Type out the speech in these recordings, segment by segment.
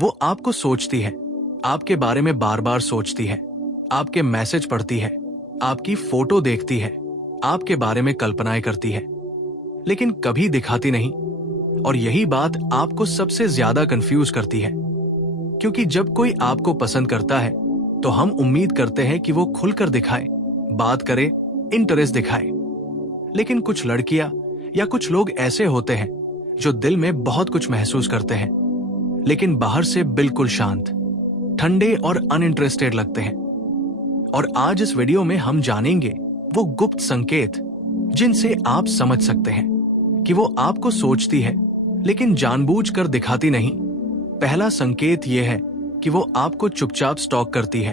वो आपको सोचती है, आपके बारे में बार बार सोचती है, आपके मैसेज पढ़ती है, आपकी फोटो देखती है, आपके बारे में कल्पनाएं करती है, लेकिन कभी दिखाती नहीं। और यही बात आपको सबसे ज्यादा कंफ्यूज करती है, क्योंकि जब कोई आपको पसंद करता है तो हम उम्मीद करते हैं कि वो खुलकर दिखाए, बात करे, इंटरेस्ट दिखाए। लेकिन कुछ लड़कियां या कुछ लोग ऐसे होते हैं जो दिल में बहुत कुछ महसूस करते हैं, लेकिन बाहर से बिल्कुल शांत, ठंडे और अनइंटरेस्टेड लगते हैं। और आज इस वीडियो में हम जानेंगे वो गुप्त संकेत जिनसे आप समझ सकते हैं कि वो आपको सोचती है लेकिन जानबूझकर दिखाती नहीं। पहला संकेत यह है कि वो आपको चुपचाप स्टॉक करती है,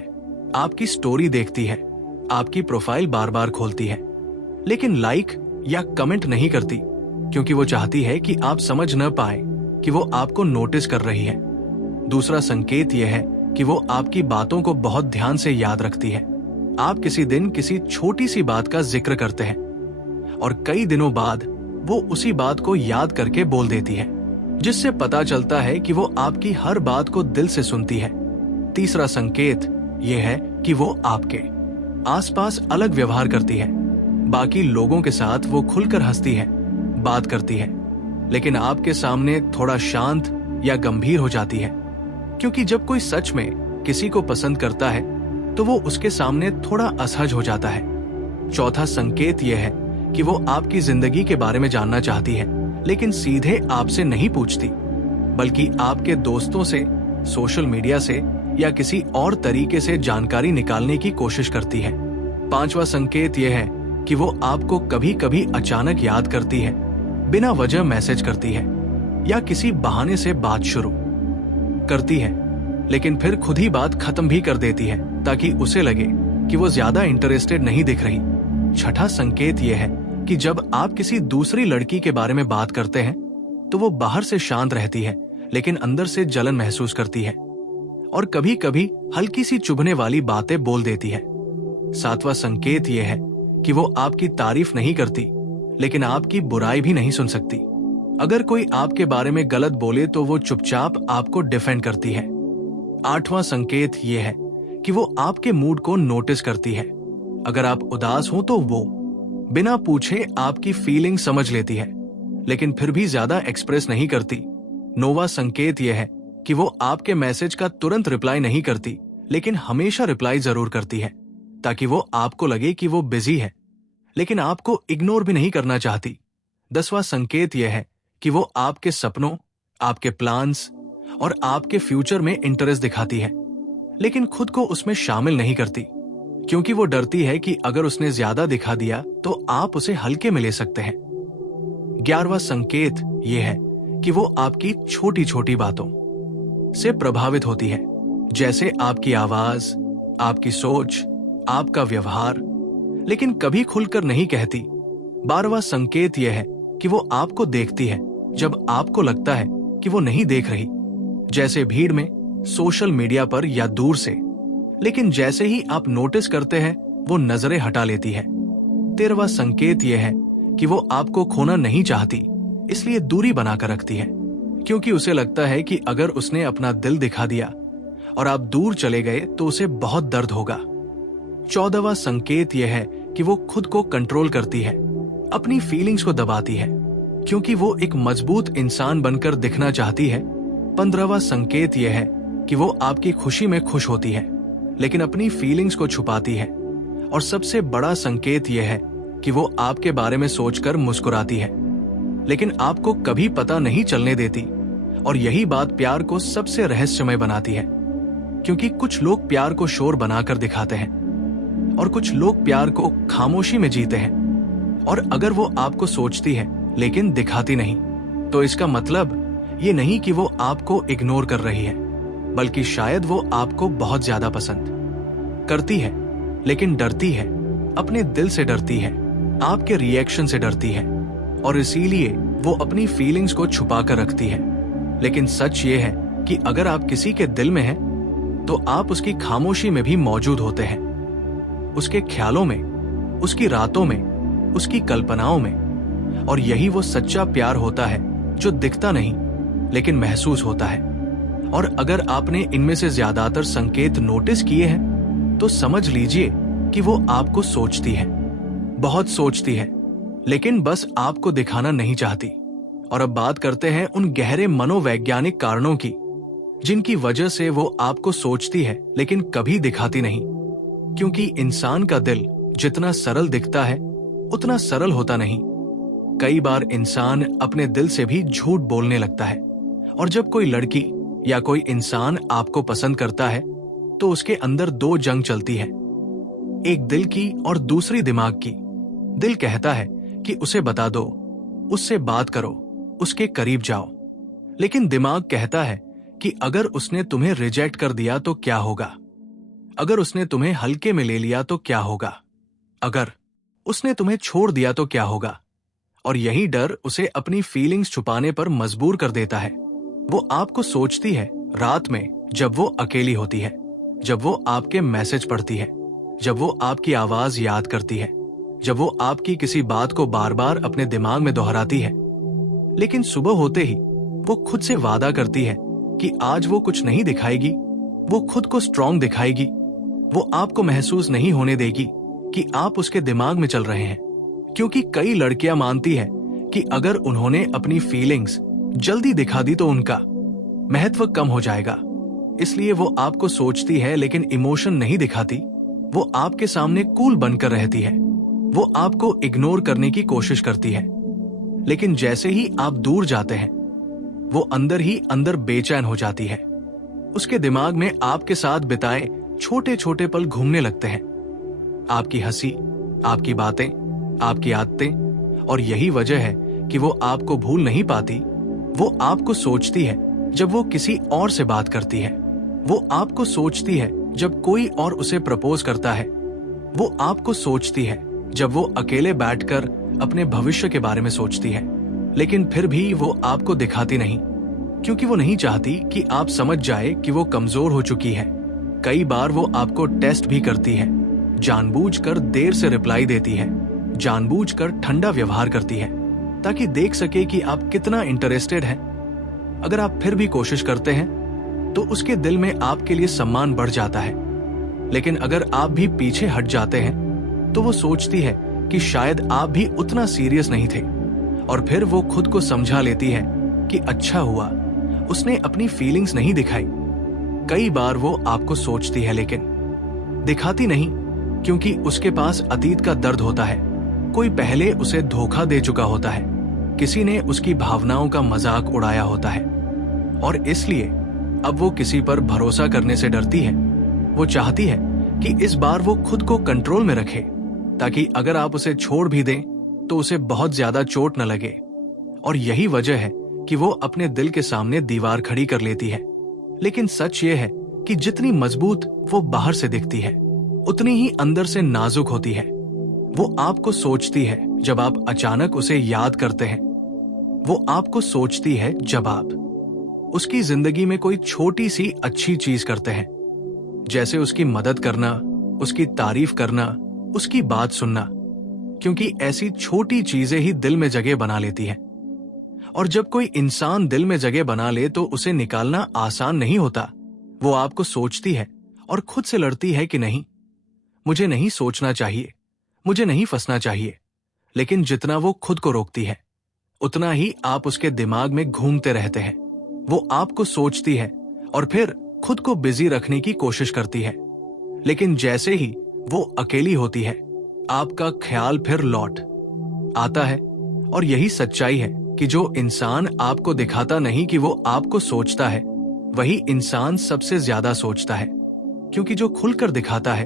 आपकी स्टोरी देखती है, आपकी प्रोफाइल बार बार खोलती है, लेकिन लाइक या कमेंट नहीं करती, क्योंकि वो चाहती है कि आप समझ न पाए कि वो आपको नोटिस कर रही है। दूसरा संकेत यह है कि वो आपकी बातों को बहुत ध्यान से याद रखती है। आप किसी दिन किसी छोटी सी बात का जिक्र करते हैं और कई दिनों बाद वो उसी बात को याद करके बोल देती है, जिससे पता चलता है कि वो आपकी हर बात को दिल से सुनती है। तीसरा संकेत यह है कि वो आपके आसपास अलग व्यवहार करती है। बाकी लोगों के साथ वो खुलकर हंसती है, बात करती है, लेकिन आपके सामने थोड़ा शांत या गंभीर हो जाती है, क्योंकि जब कोई सच में किसी को पसंद करता है तो वो उसके सामने थोड़ा असहज हो जाता है। चौथा संकेत यह है कि वो आपकी जिंदगी के बारे में जानना चाहती है, लेकिन सीधे आपसे नहीं पूछती, बल्कि आपके दोस्तों से, सोशल मीडिया से या किसी और तरीके से जानकारी निकालने की कोशिश करती है। पांचवा संकेत यह है कि वो आपको कभी कभी अचानक याद करती है, बिना वजह मैसेज करती है या किसी बहाने से बात शुरू करती है, लेकिन फिर खुद ही बात खत्म भी कर देती है ताकि उसे लगे कि वो ज्यादा इंटरेस्टेड नहीं दिख रही। छठा संकेत यह है कि जब आप किसी दूसरी लड़की के बारे में बात करते हैं तो वो बाहर से शांत रहती है, लेकिन अंदर से जलन महसूस करती है और कभी कभी हल्की सी चुभने वाली बातें बोल देती है। सातवां संकेत यह है कि वो आपकी तारीफ नहीं करती, लेकिन आपकी बुराई भी नहीं सुन सकती। अगर कोई आपके बारे में गलत बोले तो वो चुपचाप आपको डिफेंड करती है। आठवां संकेत यह है कि वो आपके मूड को नोटिस करती है। अगर आप उदास हो तो वो बिना पूछे आपकी फीलिंग समझ लेती है, लेकिन फिर भी ज्यादा एक्सप्रेस नहीं करती। नौवां संकेत यह है कि वो आपके मैसेज का तुरंत रिप्लाई नहीं करती, लेकिन हमेशा रिप्लाई जरूर करती है, ताकि वो आपको लगे कि वो बिजी है, लेकिन आपको इग्नोर भी नहीं करना चाहती। 10वां संकेत यह है कि वो आपके सपनों, आपके प्लान्स और आपके फ्यूचर में इंटरेस्ट दिखाती है, लेकिन खुद को उसमें शामिल नहीं करती, क्योंकि वो डरती है कि अगर उसने ज्यादा दिखा दिया तो आप उसे हल्के में ले सकते हैं। 11वां संकेत यह है कि वो आपकी छोटी छोटी बातों से प्रभावित होती है, जैसे आपकी आवाज, आपकी सोच, आपका व्यवहार, लेकिन कभी खुलकर नहीं कहती। 12वां संकेत यह है कि वो आपको देखती है जब आपको लगता है कि वो नहीं देख रही, जैसे भीड़ में, सोशल मीडिया पर या दूर से, लेकिन जैसे ही आप नोटिस करते हैं वो नजरें हटा लेती है। 13वां संकेत यह है कि वो आपको खोना नहीं चाहती, इसलिए दूरी बनाकर रखती है, क्योंकि उसे लगता है कि अगर उसने अपना दिल दिखा दिया और आप दूर चले गए तो उसे बहुत दर्द होगा। 14वां संकेत यह है कि वो खुद को कंट्रोल करती है, अपनी फीलिंग्स को दबाती है, क्योंकि वो एक मजबूत इंसान बनकर दिखना चाहती है। 15वां संकेत यह है कि वो आपकी खुशी में खुश होती है, लेकिन अपनी फीलिंग्स को छुपाती है। और सबसे बड़ा संकेत यह है कि वो आपके बारे में सोचकर मुस्कुराती है, लेकिन आपको कभी पता नहीं चलने देती। और यही बात प्यार को सबसे रहस्यमय बनाती है, क्योंकि कुछ लोग प्यार को शोर बनाकर दिखाते हैं और कुछ लोग प्यार को खामोशी में जीते हैं। और अगर वो आपको सोचती है लेकिन दिखाती नहीं, तो इसका मतलब ये नहीं कि वो आपको इग्नोर कर रही है, बल्कि शायद वो आपको बहुत ज्यादा पसंद करती है, लेकिन डरती है, अपने दिल से डरती है, आपके रिएक्शन से डरती है, और इसीलिए वो अपनी फीलिंग्स को छुपा कर रखती है। लेकिन सच ये है कि अगर आप किसी के दिल में हैं, तो आप उसकी खामोशी में भी मौजूद होते हैं, उसके ख्यालों में, उसकी रातों में, उसकी कल्पनाओं में। और यही वो सच्चा प्यार होता है जो दिखता नहीं लेकिन महसूस होता है। और अगर आपने इनमें से ज्यादातर संकेत नोटिस किए हैं तो समझ लीजिए कि वो आपको सोचती है, बहुत सोचती है, लेकिन बस आपको दिखाना नहीं चाहती। और अब बात करते हैं उन गहरे मनोवैज्ञानिक कारणों की जिनकी वजह से वो आपको सोचती है लेकिन कभी दिखाती नहीं। क्योंकि इंसान का दिल जितना सरल दिखता है उतना सरल होता नहीं। कई बार इंसान अपने दिल से भी झूठ बोलने लगता है। और जब कोई लड़की या कोई इंसान आपको पसंद करता है तो उसके अंदर दो जंग चलती है, एक दिल की और दूसरी दिमाग की। दिल कहता है कि उसे बता दो, उससे बात करो, उसके करीब जाओ। लेकिन दिमाग कहता है कि अगर उसने तुम्हें रिजेक्ट कर दिया तो क्या होगा, अगर उसने तुम्हें हल्के में ले लिया तो क्या होगा, अगर उसने तुम्हें छोड़ दिया तो क्या होगा। और यही डर उसे अपनी फीलिंग्स छुपाने पर मजबूर कर देता है। वो आपको सोचती है रात में, जब वो अकेली होती है, जब वो आपके मैसेज पढ़ती है, जब वो आपकी आवाज याद करती है, जब वो आपकी किसी बात को बार बार अपने दिमाग में दोहराती है। लेकिन सुबह होते ही वो खुद से वादा करती है कि आज वो कुछ नहीं दिखाएगी, वो खुद को स्ट्रांग दिखाएगी। वो आपको महसूस नहीं होने देगी कि आप उसके दिमाग में चल रहे हैं। क्योंकि कई लड़कियां मानती है कि अगर उन्होंने अपनी फीलिंग्स जल्दी दिखा दी तो उनका महत्व कम हो जाएगा। इसलिए वो आपको सोचती है लेकिन इमोशन नहीं दिखाती। वो आपके सामने कूल बनकर रहती है, वो आपको इग्नोर करने की कोशिश करती है। लेकिन जैसे ही आप दूर जाते हैं वो अंदर ही अंदर बेचैन हो जाती है। उसके दिमाग में आपके साथ बिताए छोटे छोटे पल घूमने लगते हैं, आपकी हंसी, आपकी बातें, आपकी आदतें। और यही वजह है कि वो आपको भूल नहीं पाती। वो आपको सोचती है जब वो किसी और से बात करती है, वो आपको सोचती है जब कोई और उसे प्रपोज करता है, वो आपको सोचती है जब वो अकेले बैठकर अपने भविष्य के बारे में सोचती है। लेकिन फिर भी वो आपको दिखाती नहीं, क्योंकि वो नहीं चाहती कि आप समझ जाए कि वो कमजोर हो चुकी है। कई बार वो आपको टेस्ट भी करती है, जानबूझकर देर से रिप्लाई देती है, जानबूझकर ठंडा व्यवहार करती है, ताकि देख सके कि आप कितना इंटरेस्टेड हैं। अगर आप फिर भी कोशिश करते हैं तो उसके दिल में आपके लिए सम्मान बढ़ जाता है। लेकिन अगर आप भी पीछे हट जाते हैं तो वो सोचती है कि शायद आप भी उतना सीरियस नहीं थे। और फिर वो खुद को समझा लेती है कि अच्छा हुआ उसने अपनी फीलिंग्स नहीं दिखाई। कई बार वो आपको सोचती है लेकिन दिखाती नहीं, क्योंकि उसके पास अतीत का दर्द होता है। कोई पहले उसे धोखा दे चुका होता है, किसी ने उसकी भावनाओं का मजाक उड़ाया होता है, और इसलिए अब वो किसी पर भरोसा करने से डरती है। वो चाहती है कि इस बार वो खुद को कंट्रोल में रखे, ताकि अगर आप उसे छोड़ भी दें तो उसे बहुत ज्यादा चोट न लगे। और यही वजह है कि वो अपने दिल के सामने दीवार खड़ी कर लेती है। लेकिन सच ये है कि जितनी मजबूत वो बाहर से दिखती है उतनी ही अंदर से नाजुक होती है। वो आपको सोचती है जब आप अचानक उसे याद करते हैं, वो आपको सोचती है जब आप उसकी जिंदगी में कोई छोटी सी अच्छी चीज करते हैं, जैसे उसकी मदद करना, उसकी तारीफ करना, उसकी बात सुनना। क्योंकि ऐसी छोटी चीजें ही दिल में जगह बना लेती हैं। और जब कोई इंसान दिल में जगह बना ले तो उसे निकालना आसान नहीं होता। वो आपको सोचती है और खुद से लड़ती है कि नहीं, मुझे नहीं सोचना चाहिए, मुझे नहीं फंसना चाहिए। लेकिन जितना वो खुद को रोकती है उतना ही आप उसके दिमाग में घूमते रहते हैं। वो आपको सोचती है और फिर खुद को बिजी रखने की कोशिश करती है। लेकिन जैसे ही वो अकेली होती है आपका ख्याल फिर लौट आता है। और यही सच्चाई है कि जो इंसान आपको दिखाता नहीं कि वो आपको सोचता है, वही इंसान सबसे ज्यादा सोचता है। क्योंकि जो खुलकर दिखाता है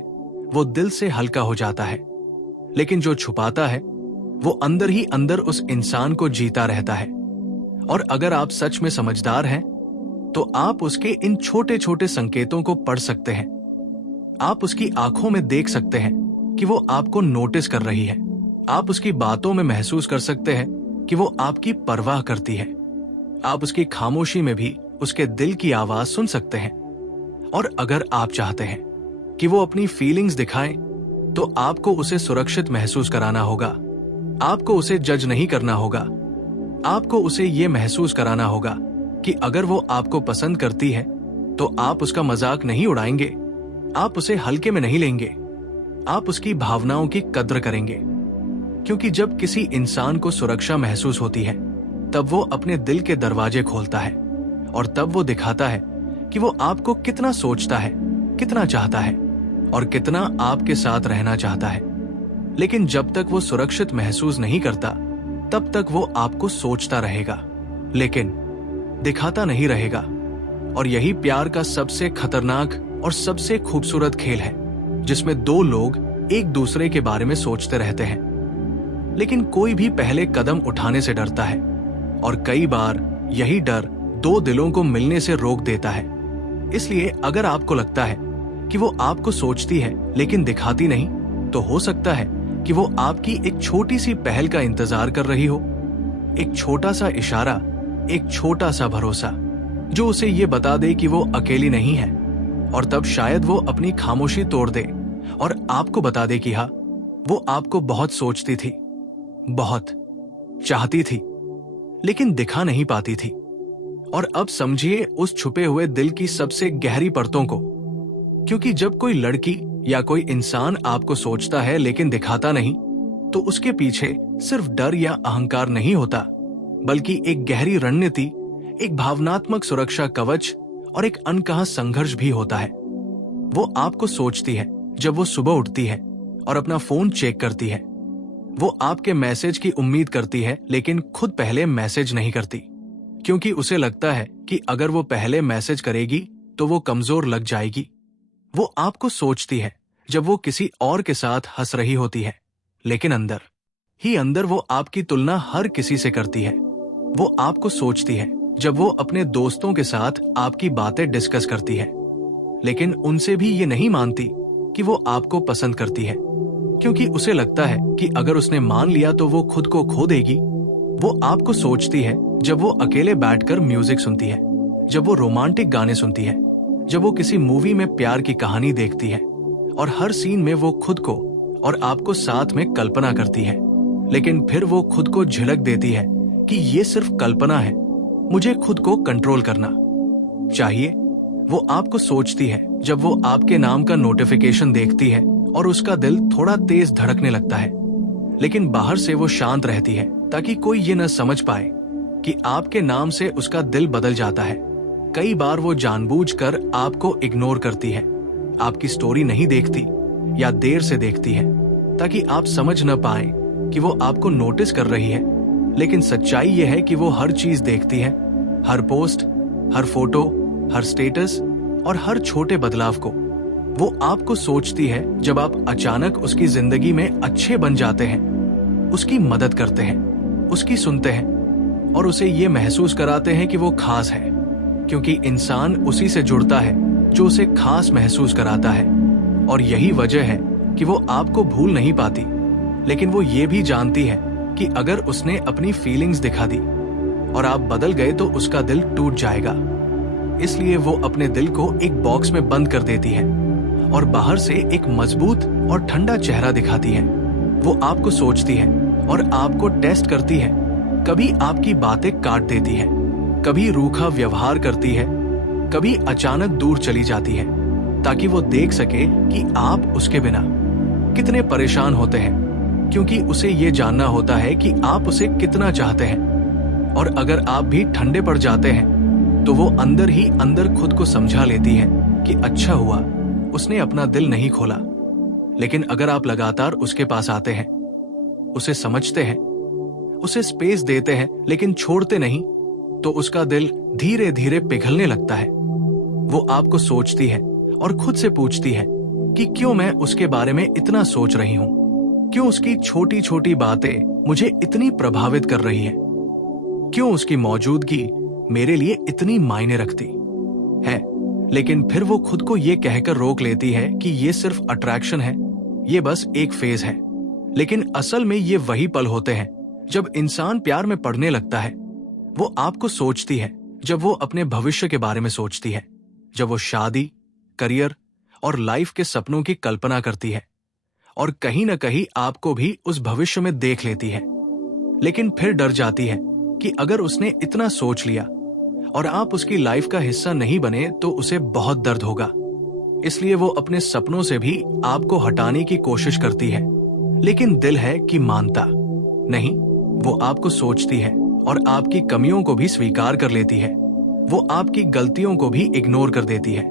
वो दिल से हल्का हो जाता है, लेकिन जो छुपाता है वो अंदर ही अंदर उस इंसान को जीता रहता है। और अगर आप सच में समझदार हैं तो आप उसके इन छोटे छोटे संकेतों को पढ़ सकते हैं। आप उसकी आंखों में देख सकते हैं कि वो आपको नोटिस कर रही है। आप उसकी बातों में महसूस कर सकते हैं कि वो आपकी परवाह करती है। आप उसकी खामोशी में भी उसके दिल की आवाज सुन सकते हैं। और अगर आप चाहते हैं कि वो अपनी फीलिंग्स दिखाएं तो आपको उसे सुरक्षित महसूस कराना होगा। आपको उसे जज नहीं करना होगा। आपको उसे ये महसूस कराना होगा कि अगर वो आपको पसंद करती है तो आप उसका मजाक नहीं उड़ाएंगे, आप उसे हल्के में नहीं लेंगे, आप उसकी भावनाओं की कद्र करेंगे। क्योंकि जब किसी इंसान को सुरक्षा महसूस होती है, तब वो अपने दिल के दरवाजे खोलता है और तब वो दिखाता है कि वो आपको कितना सोचता है, कितना चाहता है और कितना आपके साथ रहना चाहता है। लेकिन जब तक वो सुरक्षित महसूस नहीं करता, तब तक वो आपको सोचता रहेगा, लेकिन दिखाता नहीं रहेगा। और यही प्यार का सबसे खतरनाक और सबसे खूबसूरत खेल है, जिसमें दो लोग एक दूसरे के बारे में सोचते रहते हैं, लेकिन कोई भी पहले कदम उठाने से डरता है और कई बार यही डर दो दिलों को मिलने से रोक देता है। इसलिए अगर आपको लगता है कि वो आपको सोचती है लेकिन दिखाती नहीं, तो हो सकता है कि वो आपकी एक छोटी सी पहल का इंतजार कर रही हो, एक छोटा सा इशारा, एक छोटा सा भरोसा जो उसे ये बता दे कि वो अकेली नहीं है। और तब शायद वो अपनी खामोशी तोड़ दे और आपको बता दे कि हाँ, वो आपको बहुत सोचती थी, बहुत चाहती थी, लेकिन दिखा नहीं पाती थी। और अब समझिए उस छुपे हुए दिल की सबसे गहरी परतों को। क्योंकि जब कोई लड़की या कोई इंसान आपको सोचता है लेकिन दिखाता नहीं, तो उसके पीछे सिर्फ डर या अहंकार नहीं होता, बल्कि एक गहरी रणनीति, एक भावनात्मक सुरक्षा कवच और एक अनकहा संघर्ष भी होता है। वो आपको सोचती है जब वो सुबह उठती है और अपना फोन चेक करती है। वो आपके मैसेज की उम्मीद करती है लेकिन खुद पहले मैसेज नहीं करती, क्योंकि उसे लगता है कि अगर वो पहले मैसेज करेगी तो वो कमजोर लग जाएगी। वो आपको सोचती है जब वो किसी और के साथ हंस रही होती है, लेकिन अंदर ही अंदर वो आपकी तुलना हर किसी से करती है। वो आपको सोचती है जब वो अपने दोस्तों के साथ आपकी बातें डिस्कस करती है, लेकिन उनसे भी ये नहीं मानती कि वो आपको पसंद करती है, क्योंकि उसे लगता है कि अगर उसने मान लिया तो वो खुद को खो देगी। वो आपको सोचती है जब वो अकेले बैठकर म्यूजिक सुनती है, जब वो रोमांटिक गाने सुनती है, जब वो किसी मूवी में प्यार की कहानी देखती है और हर सीन में वो खुद को और आपको साथ में कल्पना करती है। लेकिन फिर वो खुद को झिड़क देती है कि ये सिर्फ कल्पना है, मुझे खुद को कंट्रोल करना चाहिए। वो आपको सोचती है जब वो आपके नाम का नोटिफिकेशन देखती है और उसका दिल थोड़ा तेज धड़कने लगता है, लेकिन बाहर से वो शांत रहती है ताकि कोई ये न समझ पाए कि आपके नाम से उसका दिल बदल जाता है। कई बार वो जानबूझकर आपको इग्नोर करती है, आपकी स्टोरी नहीं देखती या देर से देखती है, ताकि आप समझ न पाए कि वो आपको नोटिस कर रही है। लेकिन सच्चाई ये है कि वो हर चीज देखती है, हर पोस्ट, हर फोटो, हर स्टेटस और हर छोटे बदलाव को। वो आपको सोचती है जब आप अचानक उसकी जिंदगी में अच्छे बन जाते हैं, उसकी मदद करते हैं, उसकी सुनते हैं और उसे ये महसूस कराते हैं कि वो खास है, क्योंकि इंसान उसी से जुड़ता है जो उसे खास महसूस कराता है। और यही वजह है कि वो आपको भूल नहीं पाती, लेकिन वो ये भी जानती है कि अगर उसने अपनी फीलिंग्स दिखा दी और आप बदल गए तो उसका दिल टूट जाएगा। इसलिए वो अपने दिल को एक बॉक्स में बंद कर देती है और बाहर से एक मजबूत और ठंडा चेहरा दिखाती है। वो आपको सोचती है और आपको टेस्ट करती है, कभी आपकी बातें काट देती है, कभी रूखा व्यवहार करती है, कभी अचानक दूर चली जाती है, ताकि वो देख सके कि आप उसके बिना कितने परेशान होते हैं, क्योंकि उसे ये जानना होता है कि आप उसे कितना चाहते हैं। और अगर आप भी ठंडे पड़ जाते हैं तो वो अंदर ही अंदर खुद को समझा लेती है कि अच्छा हुआ उसने अपना दिल नहीं खोला। लेकिन अगर आप लगातार उसके पास आते हैं, उसे समझते हैं, उसे स्पेस देते हैं लेकिन छोड़ते नहीं, तो उसका दिल धीरे धीरे पिघलने लगता है। वो आपको सोचती है और खुद से पूछती है कि क्यों मैं उसके बारे में इतना सोच रही हूं, क्यों उसकी छोटी छोटी बातें मुझे इतनी प्रभावित कर रही है, क्यों उसकी मौजूदगी मेरे लिए इतनी मायने रखती है। लेकिन फिर वो खुद को ये कहकर रोक लेती है कि ये सिर्फ अट्रैक्शन है, ये बस एक फेज है। लेकिन असल में ये वही पल होते हैं जब इंसान प्यार में पड़ने लगता है। वो आपको सोचती है जब वो अपने भविष्य के बारे में सोचती है, जब वो शादी, करियर और लाइफ के सपनों की कल्पना करती है, और कहीं ना कहीं आपको भी उस भविष्य में देख लेती है। लेकिन फिर डर जाती है कि अगर उसने इतना सोच लिया और आप उसकी लाइफ का हिस्सा नहीं बने तो उसे बहुत दर्द होगा। इसलिए वो अपने सपनों से भी आपको हटाने की कोशिश करती है, लेकिन दिल है कि मानता नहीं। वो आपको सोचती है और आपकी कमियों को भी स्वीकार कर लेती है। वो आपकी गलतियों को भी इग्नोर कर देती है,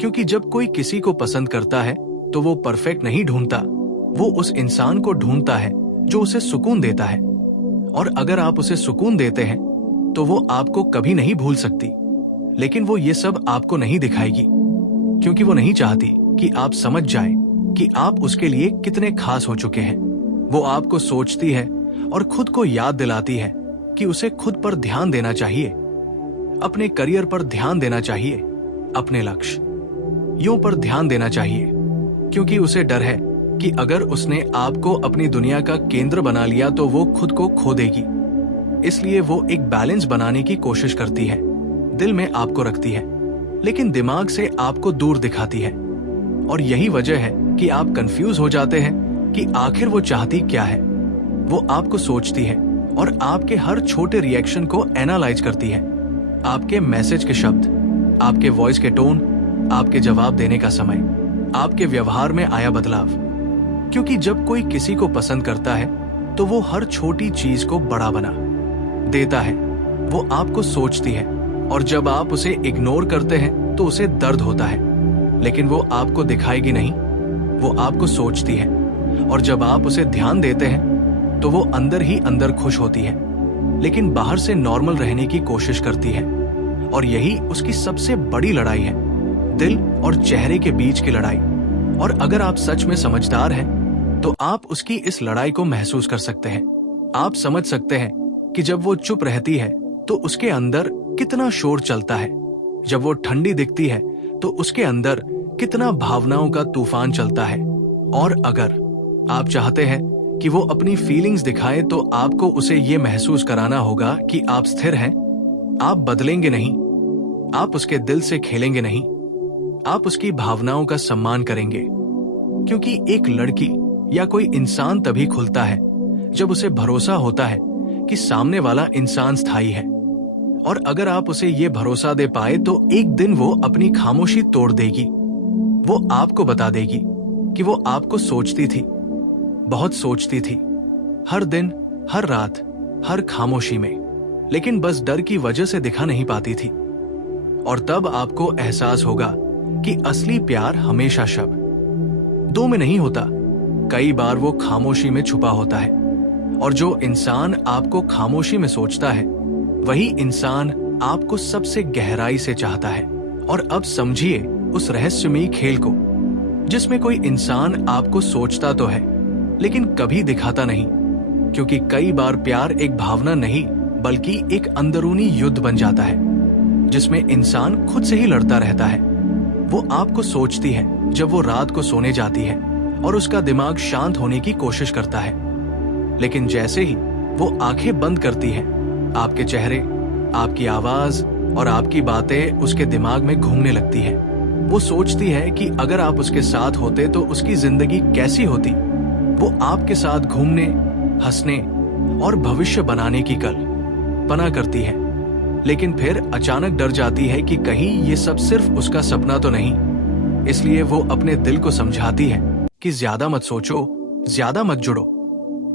क्योंकि जब कोई किसी को पसंद करता है तो वो परफेक्ट नहीं ढूंढता, वो उस इंसान को ढूंढता है जो उसे सुकून देता है। और अगर आप उसे सुकून देते हैं तो वो आपको कभी नहीं भूल सकती। लेकिन वो ये सब आपको नहीं दिखाएगी, क्योंकि वो नहीं चाहती कि आप समझ जाएं कि आप उसके लिए कितने खास हो चुके हैं। वो आपको सोचती है और खुद को याद दिलाती है कि उसे खुद पर ध्यान देना चाहिए, अपने करियर पर ध्यान देना चाहिए, अपने लक्ष्य यूं पर ध्यान देना चाहिए, क्योंकि उसे डर है कि अगर उसने आपको अपनी दुनिया का केंद्र बना लिया तो वो खुद को खो देगी। इसलिए वो एक बैलेंस बनाने की कोशिश करती है, दिल में आपको रखती है, लेकिन दिमाग से आपको दूर दिखाती है। और यही वजह है कि आप कंफ्यूज हो जाते हैं कि आखिर वो चाहती क्या है। वो आपको सोचती है और आपके हर छोटे रिएक्शन को एनालाइज करती है, आपके मैसेज के शब्द, आपके वॉइस के टोन, आपके जवाब देने का समय, आपके व्यवहार में आया बदलाव। क्योंकि जब कोई किसी को पसंद करता है तो वो हर छोटी चीज को बड़ा बना देता है। वो आपको सोचती है और जब आप उसे इग्नोर करते हैं तो उसे दर्द होता है, लेकिन वो आपको दिखाएगी नहीं। वो आपको सोचती है और जब आप उसे ध्यान देते हैं तो वो अंदर ही अंदर खुश होती है, लेकिन बाहर से नॉर्मल रहने की कोशिश करती है। और यही उसकी सबसे बड़ी लड़ाई है, दिल और चेहरे के बीच की लड़ाई। और अगर आप सच में समझदार हैं तो आप उसकी इस लड़ाई को महसूस कर सकते हैं। आप समझ सकते हैं कि जब वो चुप रहती है तो उसके अंदर कितना शोर चलता है, जब वो ठंडी दिखती है तो उसके अंदर कितना भावनाओं का तूफान चलता है। और अगर आप चाहते हैं कि वो अपनी फीलिंग्स दिखाए तो आपको उसे ये महसूस कराना होगा कि आप स्थिर हैं, आप बदलेंगे नहीं, आप उसके दिल से खेलेंगे नहीं, आप उसकी भावनाओं का सम्मान करेंगे। क्योंकि एक लड़की या कोई इंसान तभी खुलता है जब उसे भरोसा होता है कि सामने वाला इंसान स्थायी है। और अगर आप उसे ये भरोसा दे पाए तो एक दिन वो अपनी खामोशी तोड़ देगी। वो आपको बता देगी कि वो आपको सोचती थी, बहुत सोचती थी, हर दिन, हर रात, हर खामोशी में, लेकिन बस डर की वजह से दिखा नहीं पाती थी। और तब आपको एहसास होगा कि असली प्यार हमेशा शब्द दो में नहीं होता, कई बार वो खामोशी में छुपा होता है। और जो इंसान आपको खामोशी में सोचता है वही इंसान आपको सबसे गहराई से चाहता है। और अब समझिए उस रहस्यमयी खेल को, जिसमें कोई इंसान आपको सोचता तो है लेकिन कभी दिखाता नहीं, क्योंकि कई बार प्यार एक भावना नहीं बल्कि एक अंदरूनी युद्ध बन जाता है, जिसमें इंसान खुद से ही लड़ता रहता है। वो आपको सोचती है जब वो रात को सोने जाती है और उसका दिमाग शांत होने की कोशिश करता है, लेकिन जैसे ही वो आंखें बंद करती है, आपके चेहरे, आपकी आवाज और आपकी बातें उसके दिमाग में घूमने लगती है। वो सोचती है कि अगर आप उसके साथ होते तो उसकी जिंदगी कैसी होती। वो आपके साथ घूमने, हंसने और भविष्य बनाने की कल्पना करती है, लेकिन फिर अचानक डर जाती है कि कहीं ये सब सिर्फ उसका सपना तो नहीं। इसलिए वो अपने दिल को समझाती है कि ज्यादा मत सोचो, ज्यादा मत जुड़ो,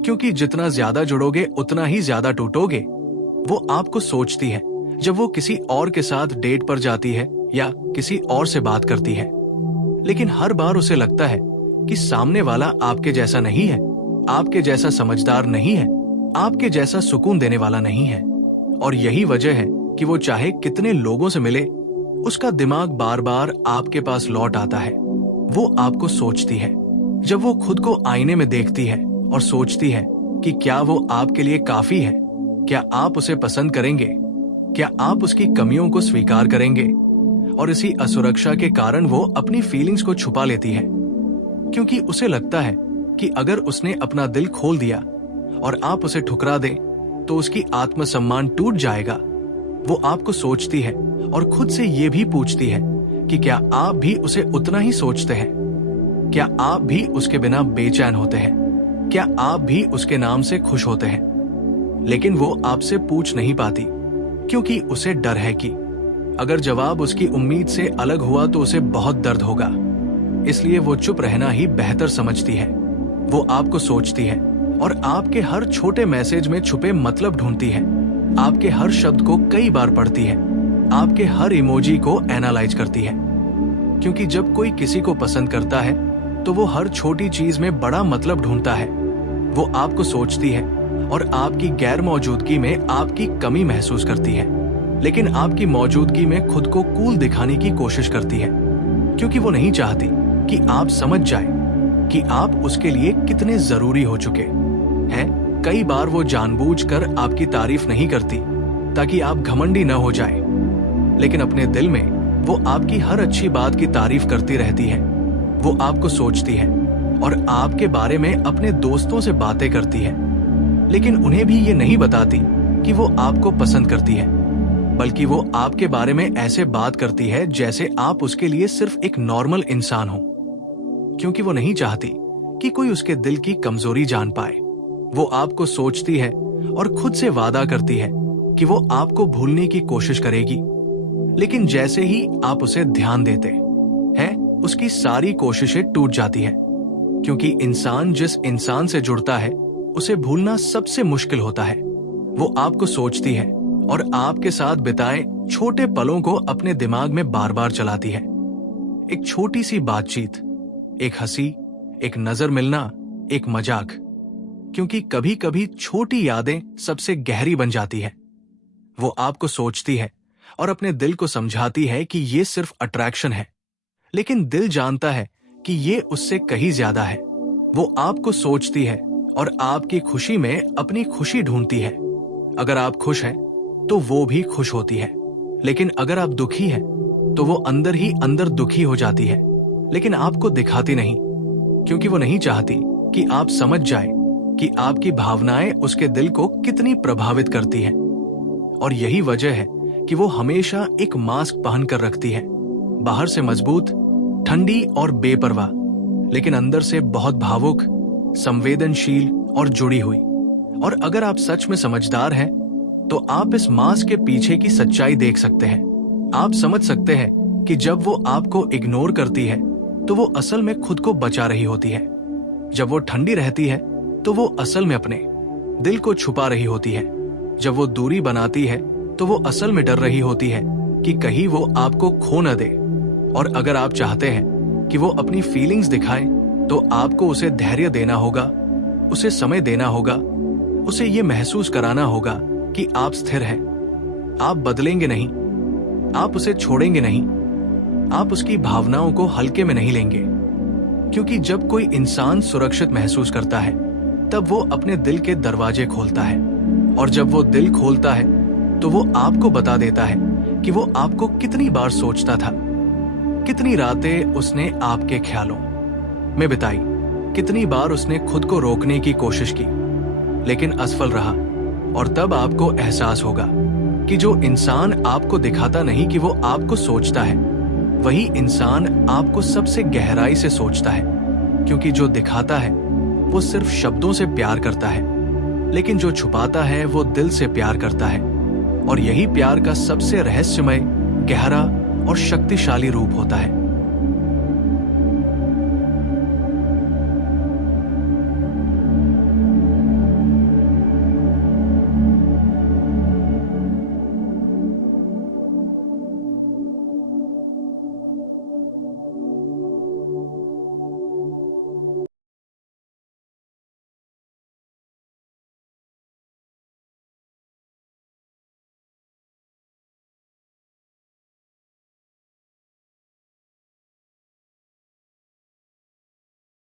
क्योंकि जितना ज्यादा जुड़ोगे उतना ही ज्यादा टूटोगे। वो आपको सोचती है जब वो किसी और के साथ डेट पर जाती है या किसी और से बात करती है, लेकिन हर बार उसे लगता है कि सामने वाला आपके जैसा नहीं है, आपके जैसा समझदार नहीं है, आपके जैसा सुकून देने वाला नहीं है। और यही वजह है कि वो चाहे कितने लोगों से मिले, उसका दिमाग बार बार आपके पास लौट आता है। वो आपको सोचती है जब वो खुद को आईने में देखती है और सोचती है कि क्या वो आपके लिए काफी है, क्या आप उसे पसंद करेंगे, क्या आप उसकी कमियों को स्वीकार करेंगे। और इसी असुरक्षा के कारण वो अपनी फीलिंग्स को छुपा लेती है, क्योंकि उसे लगता है कि अगर उसने अपना दिल खोल दिया और आप उसे ठुकरा दें तो उसकी आत्मसम्मान टूट जाएगा। वो आपको सोचती है और खुद से ये भी पूछती है कि क्या आप भी उसे उतना ही सोचते हैं, क्या आप भी उसके बिना बेचैन होते हैं, क्या आप भी उसके नाम से खुश होते हैं। लेकिन वो आपसे पूछ नहीं पाती, क्योंकि उसे डर है कि अगर जवाब उसकी उम्मीद से अलग हुआ तो उसे बहुत दर्द होगा। इसलिए वो चुप रहना ही बेहतर समझती है। वो आपको सोचती है और आपके हर छोटे मैसेज में छुपे मतलब ढूंढती है। आपके हर शब्द को कई बार पढ़ती है, आपके हर इमोजी को एनालाइज करती है। क्योंकि जब कोई किसी को पसंद करता है तो वो हर छोटी चीज में बड़ा मतलब ढूंढता है। वो आपको सोचती है और आपकी गैर मौजूदगी में आपकी कमी महसूस करती है, लेकिन आपकी मौजूदगी में खुद को कूल दिखाने की कोशिश करती है, क्योंकि वो नहीं चाहती कि आप समझ जाए कि आप उसके लिए कितने जरूरी हो चुके हैं। कई बार वो जानबूझकर आपकी तारीफ नहीं करती ताकि आप घमंडी न हो जाए, लेकिन अपने दिल में वो आपकी हर अच्छी बात की तारीफ करती रहती है। वो आपको सोचती है और आपके बारे में अपने दोस्तों से बातें करती है, लेकिन उन्हें भी ये नहीं बताती कि वो आपको पसंद करती है, बल्कि वो आपके बारे में ऐसे बात करती है जैसे आप उसके लिए सिर्फ एक नॉर्मल इंसान हो, क्योंकि वो नहीं चाहती कि कोई उसके दिल की कमजोरी जान पाए। वो आपको सोचती है और खुद से वादा करती है कि वो आपको भूलने की कोशिश करेगी, लेकिन जैसे ही आप उसे ध्यान देते हैं, उसकी सारी कोशिशें टूट जाती हैं, क्योंकि इंसान जिस इंसान से जुड़ता है उसे भूलना सबसे मुश्किल होता है। वो आपको सोचती है और आपके साथ बिताए छोटे पलों को अपने दिमाग में बार बार चलाती है। एक छोटी सी बातचीत, एक हंसी, एक नजर मिलना, एक मजाक, क्योंकि कभी कभी छोटी यादें सबसे गहरी बन जाती है। वो आपको सोचती है और अपने दिल को समझाती है कि ये सिर्फ अट्रैक्शन है, लेकिन दिल जानता है कि ये उससे कहीं ज्यादा है। वो आपको सोचती है और आपकी खुशी में अपनी खुशी ढूंढती है। अगर आप खुश हैं तो वो भी खुश होती है, लेकिन अगर आप दुखी हैं तो वो अंदर ही अंदर दुखी हो जाती है, लेकिन आपको दिखाती नहीं, क्योंकि वो नहीं चाहती कि आप समझ जाए कि आपकी भावनाएं उसके दिल को कितनी प्रभावित करती हैं। और यही वजह है कि वो हमेशा एक मास्क पहन कर रखती है, बाहर से मजबूत, ठंडी और बेपरवाह, लेकिन अंदर से बहुत भावुक, संवेदनशील और जुड़ी हुई। और अगर आप सच में समझदार हैं तो आप इस मास्क के पीछे की सच्चाई देख सकते हैं। आप समझ सकते हैं कि जब वो आपको इग्नोर करती है तो वो असल में खुद को बचा रही होती है। जब वो ठंडी रहती है तो वो असल में अपने दिल को छुपा रही होती है। जब वो दूरी बनाती है तो वो असल में डर रही होती है कि कहीं वो आपको खो न दे। और अगर आप चाहते हैं कि वो अपनी फीलिंग्स दिखाए तो आपको उसे धैर्य देना होगा, उसे समय देना होगा, उसे ये महसूस कराना होगा कि आप स्थिर हैं, आप बदलेंगे नहीं, आप उसे छोड़ेंगे नहीं, आप उसकी भावनाओं को हल्के में नहीं लेंगे। क्योंकि जब कोई इंसान सुरक्षित महसूस करता है तब वो अपने दिल के दरवाजे खोलता है, और जब वो दिल खोलता है तो वो आपको बता देता है कि वो आपको कितनी बार सोचता था, कितनी रातें उसने आपके ख्यालों में बिताई, कितनी बार उसने खुद को रोकने की कोशिश की लेकिन असफल रहा। और तब आपको एहसास होगा कि जो इंसान आपको दिखाता नहीं कि वो आपको सोचता है, वही इंसान आपको सबसे गहराई से सोचता है। क्योंकि जो दिखाता है वो सिर्फ शब्दों से प्यार करता है, लेकिन जो छुपाता है वो दिल से प्यार करता है। और यही प्यार का सबसे रहस्यमय, गहरा और शक्तिशाली रूप होता है।